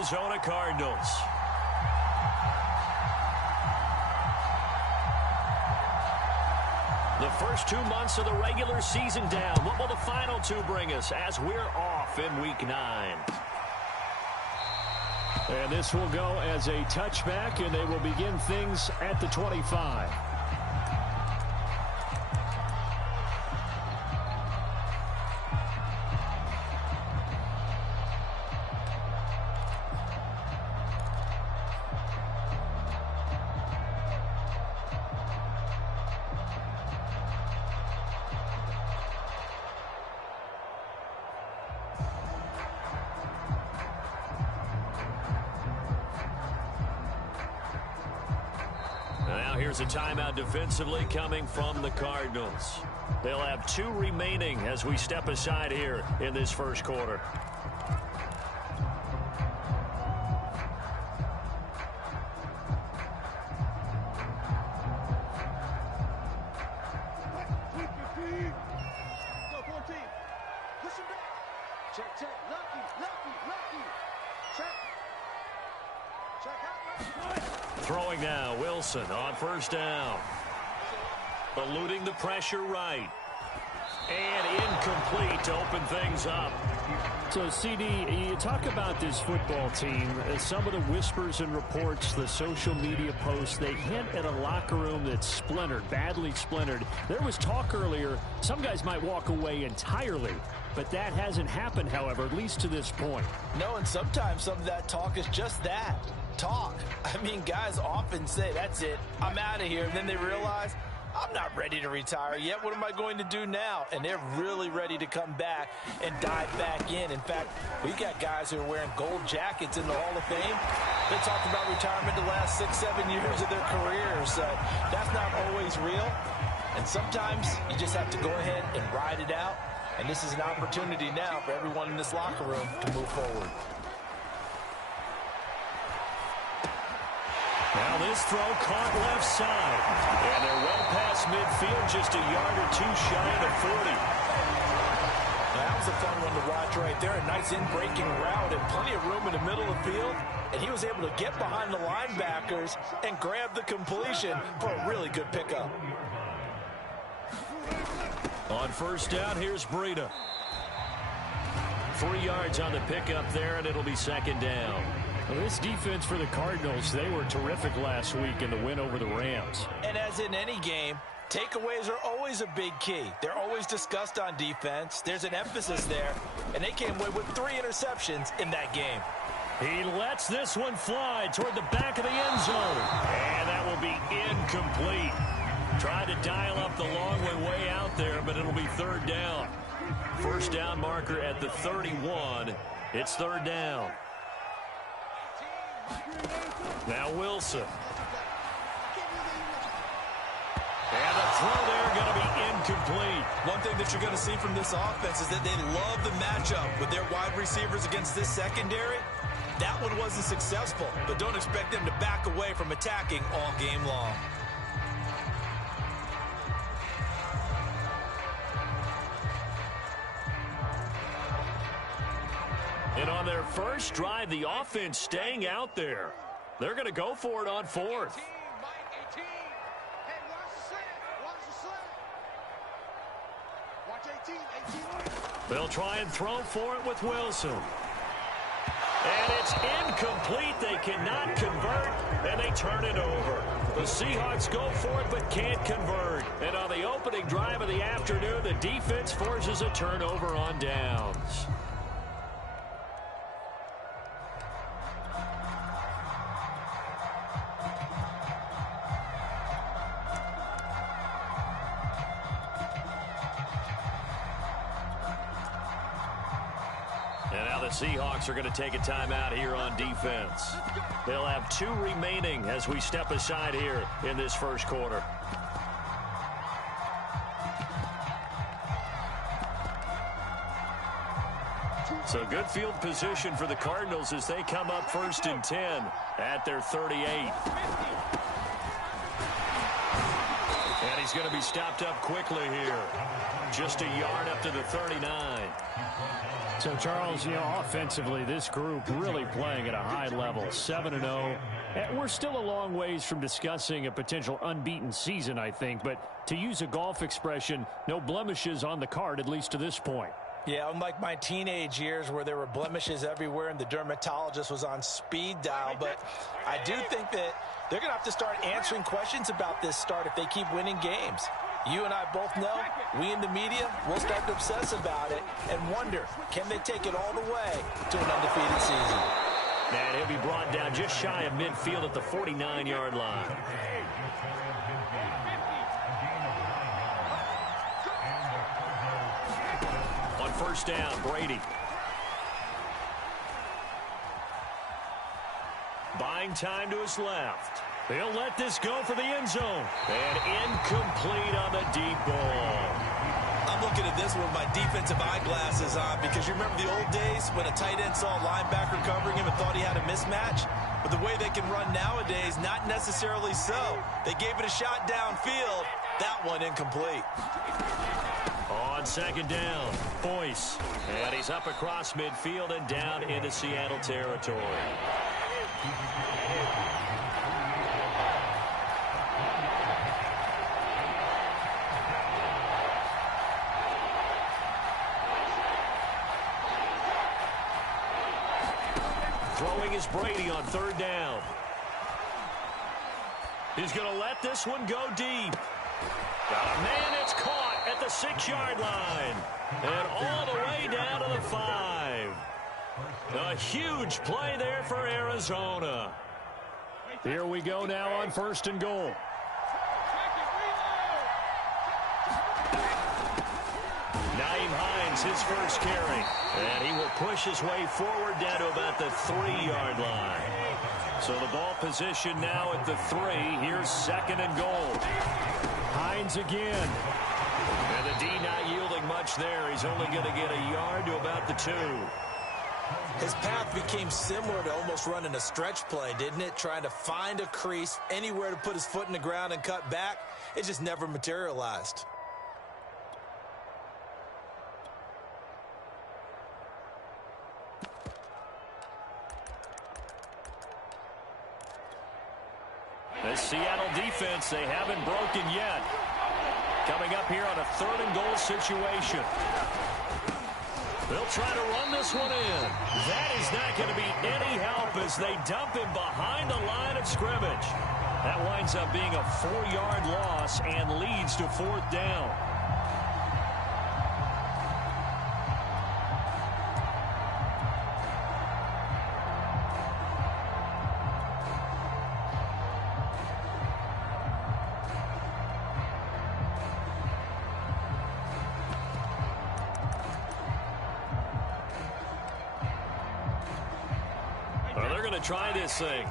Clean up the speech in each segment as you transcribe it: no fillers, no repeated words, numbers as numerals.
Arizona Cardinals. The first 2 months of the regular season down. What will the final two bring us as we're off in Week 9? And this will go as a touchback, and they will begin things at the 25. Here's a timeout defensively coming from the Cardinals. They'll have 2 remaining as we step aside here in this first quarter. Throwing now, Wilson on first down. Eluding the pressure right. And incomplete to open things up. So, CD, you talk about this football team, some of the whispers and reports, the social media posts, they hint at a locker room that's splintered, badly splintered. There was talk earlier, some guys might walk away entirely, but that hasn't happened, however, at least to this point. No, and sometimes some of that talk is just that. Talk. I mean, guys often say, that's it, I'm out of here, and then they realize, I'm not ready to retire yet. What am I going to do now? And they're really ready to come back and dive back in. In fact, we got guys who are wearing gold jackets in the Hall of Fame. They talked about retirement the last 6-7 years of their careers. That's not always real. And sometimes you just have to go ahead and ride it out. And this is an opportunity now for everyone in this locker room to move forward. Now this throw caught left side. And they're well past midfield, just a yard or two shy of 40. Now, that was a fun one to watch right there. A nice in-breaking route and plenty of room in the middle of the field. And he was able to get behind the linebackers and grab the completion for a really good pickup. On first down, here's Breida. 3 yards on the pickup there, and it'll be second down. Well, this defense for the Cardinals, they were terrific last week in the win over the Rams. And as in any game, takeaways are always a big key. They're always discussed on defense. There's an emphasis there, and they came away with 3 interceptions in that game. He lets this one fly toward the back of the end zone. And that will be incomplete. Tried to dial up the long way out there, but it'll be third down. First down marker at the 31. It's third down. Now Wilson. And the throw there going to be incomplete. One thing that you're going to see from this offense is that they love the matchup with their wide receivers against this secondary. That one wasn't successful, but don't expect them to back away from attacking all game long. And on their first drive, the offense staying out there. They're going to go for it on fourth. They'll try and throw for it with Wilson. And it's incomplete. They cannot convert, and they turn it over. The Seahawks go for it but can't convert. And on the opening drive of the afternoon, the defense forces a turnover on downs. Seahawks are going to take a timeout here on defense. They'll have 2 remaining as we step aside here in this first quarter. So good field position for the Cardinals as they come up first and 10 at their 38. And he's going to be stopped up quickly here. Just a yard up to the 39. So, Charles, offensively, this group really playing at a high level, 7-0. We're still a long ways from discussing a potential unbeaten season, I think. But to use a golf expression, no blemishes on the card, at least to this point. Yeah, unlike my teenage years where there were blemishes everywhere and the dermatologist was on speed dial. But I do think that they're going to have to start answering questions about this start if they keep winning games. You and I both know, we in the media, will start to obsess about it and wonder, can they take it all the way to an undefeated season? And he'll be brought down just shy of midfield at the 49-yard line. On first down, Brady. Buying time to his left. They'll let this go for the end zone. And incomplete on the deep ball. I'm looking at this one with my defensive eyeglasses on because you remember the old days when a tight end saw a linebacker covering him and thought he had a mismatch? But the way they can run nowadays, not necessarily so. They gave it a shot downfield. That one incomplete. On second down, Boyce. And he's up across midfield and down into Seattle territory. Throwing is Brady on third down. He's going to let this one go deep. Man, it's caught at the 6-yard line. And all the way down to the 5. A huge play there for Arizona. Here we go now on first and goal. Naeem Hines, his first carry. And he will push his way forward down to about the 3-yard line. So the ball position now at the 3. Here's second and goal. Hines again. And the D not yielding much there. He's only going to get a yard to about the 2. His path became similar to almost running a stretch play, didn't it? Trying to find a crease, anywhere to put his foot in the ground and cut back. It just never materialized. The Seattle defense, they haven't broken yet. Coming up here on a third and goal situation. They'll try to run this one in. That is not going to be any help as they dump him behind the line of scrimmage. That winds up being a 4-yard loss and leads to fourth down. Try this thing.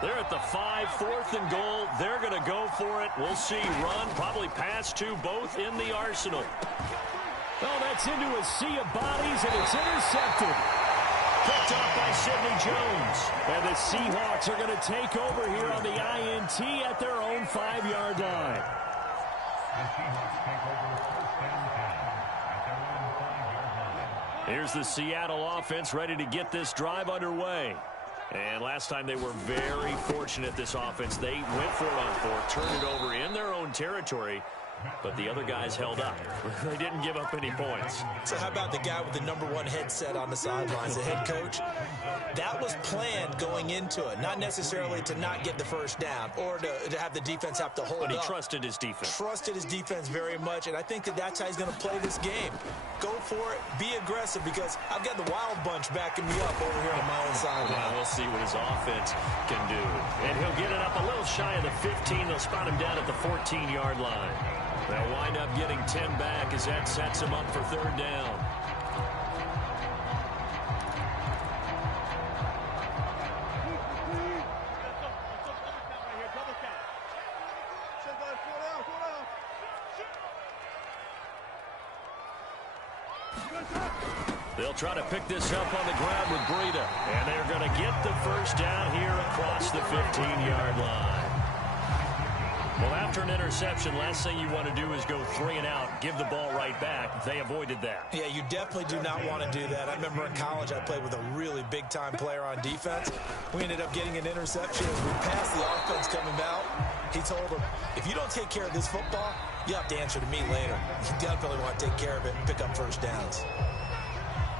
They're at the 5, 4th and goal. They're going to go for it. We'll see. Run, probably pass to both in the arsenal. Oh, that's into a sea of bodies, and it's intercepted. Picked off by Sidney Jones. And the Seahawks are going to take over here on the INT at their own 5-yard line. Here's the Seattle offense ready to get this drive underway. And last time they were very fortunate, this offense. They went for it on 4th, turned it over in their own territory, but the other guys held up. They didn't give up any points. So how about the guy with the #1 headset on the sidelines, the head coach? That was planned going into it, not necessarily to not get the first down or to have the defense have to hold up. But he trusted his defense. Trusted his defense very much, and I think that that's how he's going to play this game. Go for it, be aggressive, because I've got the wild bunch backing me up over here on my own sideline. Well, we'll see what his offense can do. And he'll get it up a little shy of the 15. They'll spot him down at the 14-yard line. They'll wind up getting 10 back as that sets him up for third down. They'll try to pick this up on the ground with Breida. And they're going to get the first down here across the 15-yard line. Well, after an interception, last thing you want to do is go 3 and out, give the ball right back. They avoided that. Yeah, you definitely do not want to do that. I remember in college I played with a really big-time player on defense. We ended up getting an interception as we passed the offense coming out. He told him, if you don't take care of this football, you have to answer to me later. You definitely want to take care of it and pick up first downs.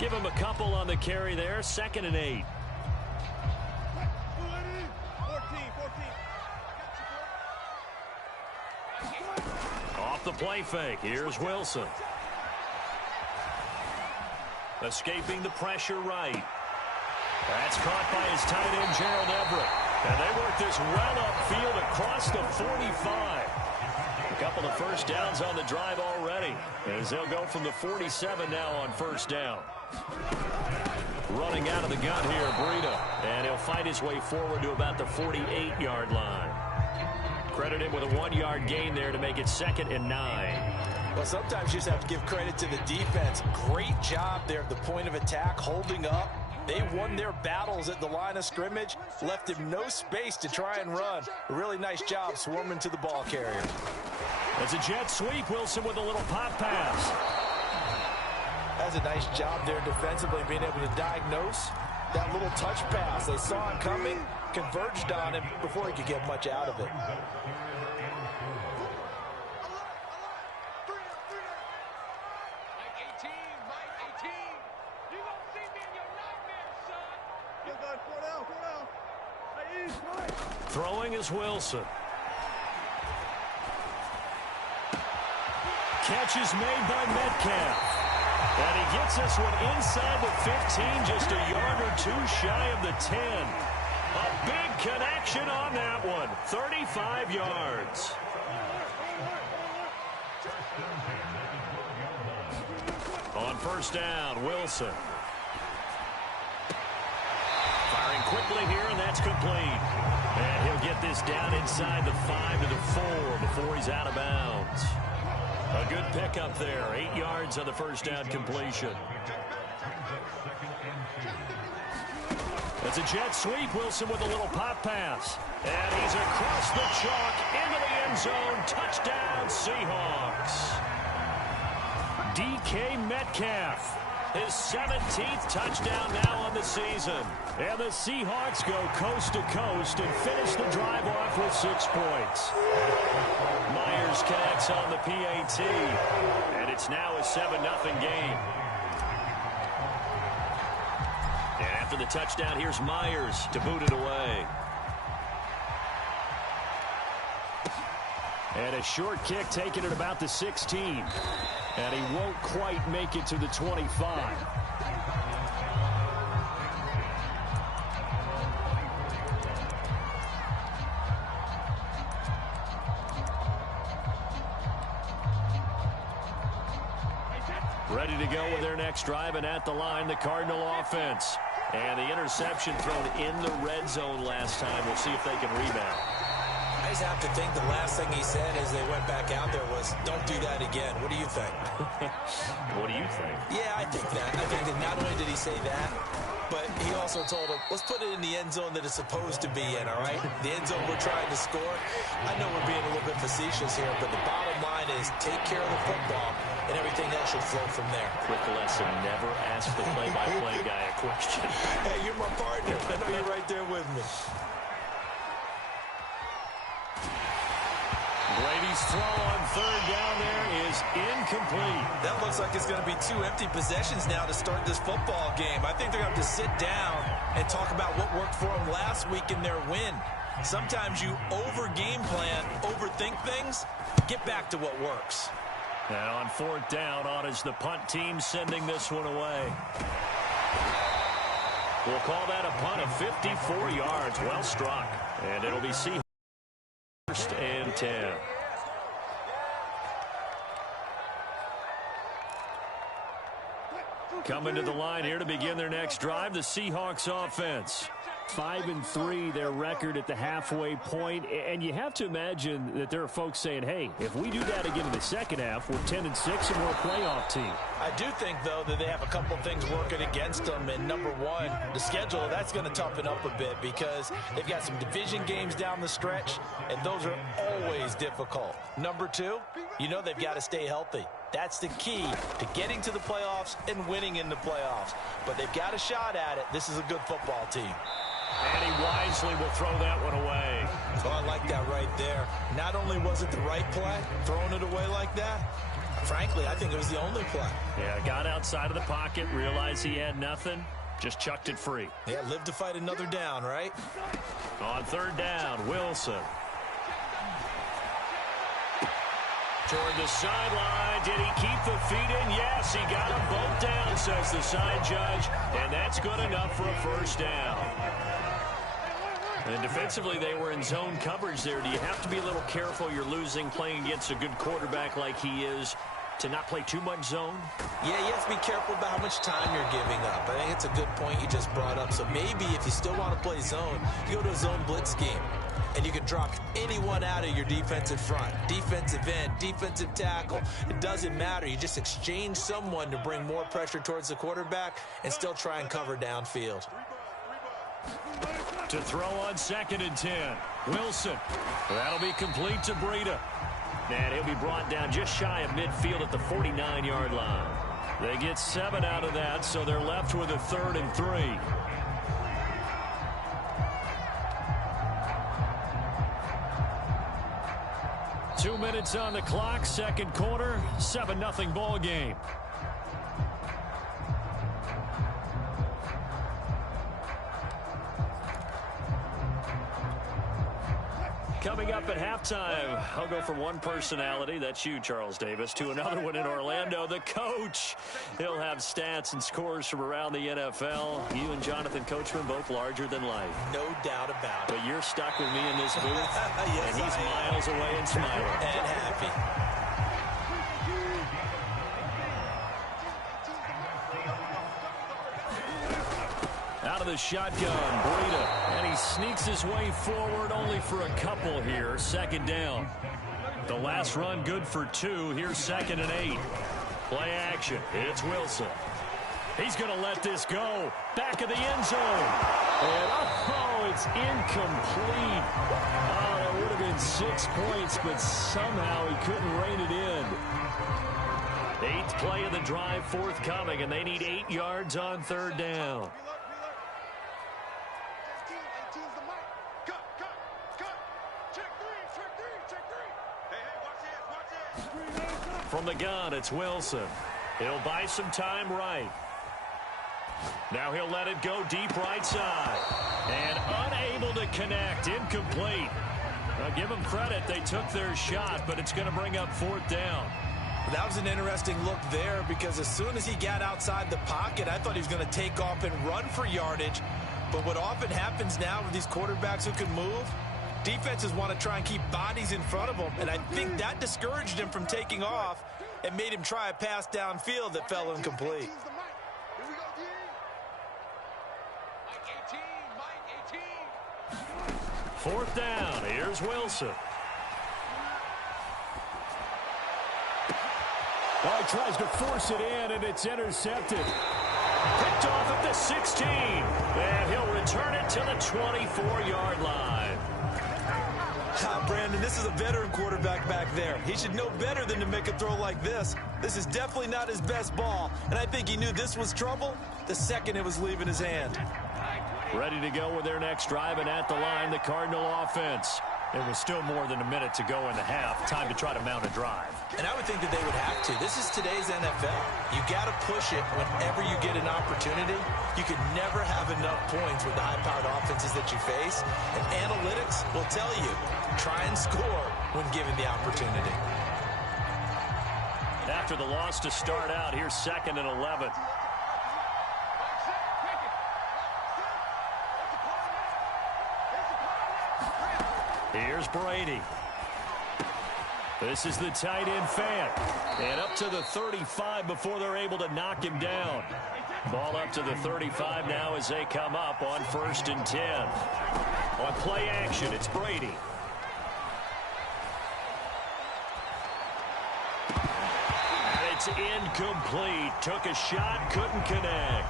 Give him a couple on the carry there, 2nd and 8. Off the play fake, here's Wilson. Escaping the pressure right. That's caught by his tight end, Gerald Everett. And they work this well upfield across the 45. A couple of first downs on the drive already, as they'll go from the 47 now on first down. Running out of the gun here, Breida. And he'll fight his way forward to about the 48-yard line. Credit him with a 1-yard gain there to make it 2nd and 9. Well, sometimes you just have to give credit to the defense. Great job there at the point of attack, holding up. They won their battles at the line of scrimmage, left him no space to try and run. A really nice job swarming to the ball carrier. It's a jet sweep. Wilson with a little pop pass. That's a nice job there defensively, being able to diagnose that little touch pass. They saw it coming, converged on him before he could get much out of it. Throwing is Wilson. Catch is made by Metcalf. And he gets this one inside the 15, just a yard or two shy of the 10. A big connection on that one, 35 yards. On first down, Wilson. Firing quickly here, and that's complete. And he'll get this down inside the 5 to the 4 before he's out of bounds. A good pickup there, 8 yards on the first down completion. It's a jet sweep. Wilson with a little pop pass. And he's across the chalk into the end zone. Touchdown, Seahawks. DK Metcalf. His 17th touchdown now on the season. And the Seahawks go coast to coast and finish the drive off with 6 points. Myers connects on the PAT. And it's now a 7-0 game. And after the touchdown, here's Myers to boot it away. And a short kick taken at about the 16. And he won't quite make it to the 25. Ready to go with their next drive, and at the line, the Cardinal offense. And the interception thrown in the red zone last time. We'll see if they can rebound. I just have to think the last thing he said as they went back out there was, don't do that again. What do you think? What do you think? Yeah, I think that. I think that not only did he say that, but he also told him, let's put it in the end zone that it's supposed to be in, all right? The end zone we're trying to score. I know we're being a little bit facetious here, but the bottom line is take care of the football, and everything else should flow from there. Quick lesson, never ask the play-by-play guy a question. Hey, you're my partner. I know you're right there with me. Brady's throw on third down there is incomplete. That looks like it's going to be 2 empty possessions now to start this football game. I think they're going to have to sit down and talk about what worked for them last week in their win. Sometimes you over-game plan, overthink things, get back to what works. And on fourth down, on is the punt team sending this one away. We'll call that a punt of 54 yards. Well struck. And it'll be Seahawks. First and 10. Coming to the line here to begin their next drive, the Seahawks offense. 5-3 their record at the halfway point, and you have to imagine that there are folks saying, hey, if we do that again in the second half, we're 10-6 and we're a playoff team. I do think, though, that they have a couple of things working against them. And number one, the schedule, that's going to toughen up a bit because they've got some division games down the stretch, and those are always difficult. Number two, you know they've got to stay healthy. That's the key to getting to the playoffs and winning in the playoffs. But they've got a shot at it. This is a good football team. And he wisely will throw that one away. Oh, I like that right there. Not only was it the right play, throwing it away like that, frankly, I think it was the only play. Yeah, got outside of the pocket, realized he had nothing, just chucked it free. Yeah, live to fight another down, right? On third down, Wilson. Toward the sideline. Did he keep the feet in? Yes, he got them both down, says the side judge. And that's good enough for a first down. And defensively, they were in zone coverage there. Do you have to be a little careful? You're losing playing against a good quarterback like he is to not play too much zone? Yeah, you have to be careful about how much time you're giving up. I think it's a good point you just brought up. So maybe if you still want to play zone, you go to a zone blitz scheme. And you can drop anyone out of your defensive front. Defensive end, defensive tackle. It doesn't matter. You just exchange someone to bring more pressure towards the quarterback and still try and cover downfield. To throw on 2nd and 10. Wilson. That'll be complete to Breida. And he'll be brought down just shy of midfield at the 49-yard line. They get 7 out of that, so they're left with a 3rd and 3. Two minutes on the clock, second quarter, 7-0 ball game. Coming up at halftime, I'll go from one personality, that's you, Charles Davis, to another one in Orlando, the coach. He'll have stats and scores from around the NFL. You and Jonathan Coachman, both larger than life. No doubt about it. But you're stuck with me in this booth, yes, and he's miles away and smiling. And happy. Out of the shotgun, Breida, and he sneaks his way forward only for a couple here. 2nd down. The last run good for 2. Here's 2nd and 8. Play action. It's Wilson. He's going to let this go. Back of the end zone. And oh, it's incomplete. Oh, that would have been 6 points, but somehow he couldn't rein it in. 8th play of the drive forthcoming, and they need 8 yards on 3rd down. From the gun, it's Wilson. He'll buy some time right. Now he'll let it go deep right side. And unable to connect. Incomplete. Now give them credit. They took their shot, but it's going to bring up 4th down. That was an interesting look there because as soon as he got outside the pocket, I thought he was going to take off and run for yardage. But what often happens now with these quarterbacks who can move, defenses want to try and keep bodies in front of them, and I think that discouraged him from taking off and made him try a pass downfield that fell incomplete. Fourth down. Here's Wilson. Oh, he tries to force it in, and it's intercepted. Picked off at the 16. And he'll return it to the 24-yard line. Brandon, this is a veteran quarterback back there. He should know better than to make a throw like this. This is definitely not his best ball, and I think he knew this was trouble the second it was leaving his hand. Ready to go with their next drive, and at the line, the Cardinal offense. There was still more than a minute to go in the half. Time to try to mount a drive. And I would think that they would have to. This is today's NFL. You got to push it whenever you get an opportunity. You can never have enough points with the high-powered offenses that you face. And analytics will tell you, try and score when given the opportunity. After the loss to start out, here's 2nd and 11. Here's Brady. This is the tight end fan. And up to the 35 before they're able to knock him down. Ball up to the 35 now as they come up on 1st and 10. On play action, it's Brady. And it's incomplete. Took a shot, couldn't connect.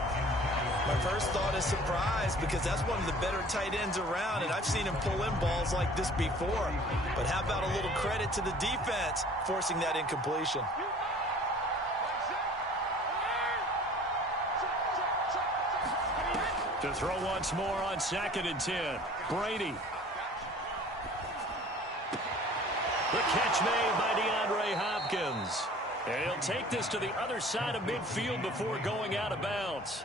My first thought is surprise because that's one of the better tight ends around, and I've seen him pull in balls like this before. But how about a little credit to the defense forcing that incompletion? To throw once more on 2nd and 10. Brady. The catch made by DeAndre Hopkins. And he'll take this to the other side of midfield before going out of bounds.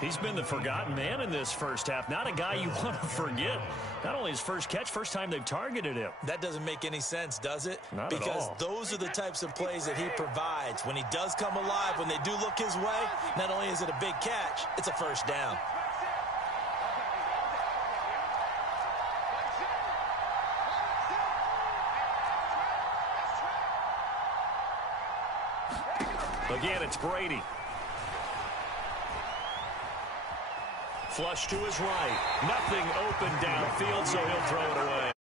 He's been the forgotten man in this first half. Not a guy you want to forget. Not only his first catch, first time they've targeted him. That doesn't make any sense, does it? Not at all. Because those are the types of plays that he provides. When he does come alive, when they do look his way, not only is it a big catch, it's a first down. Again, it's Brady. Flush to his right. Nothing open downfield, so he'll throw it away.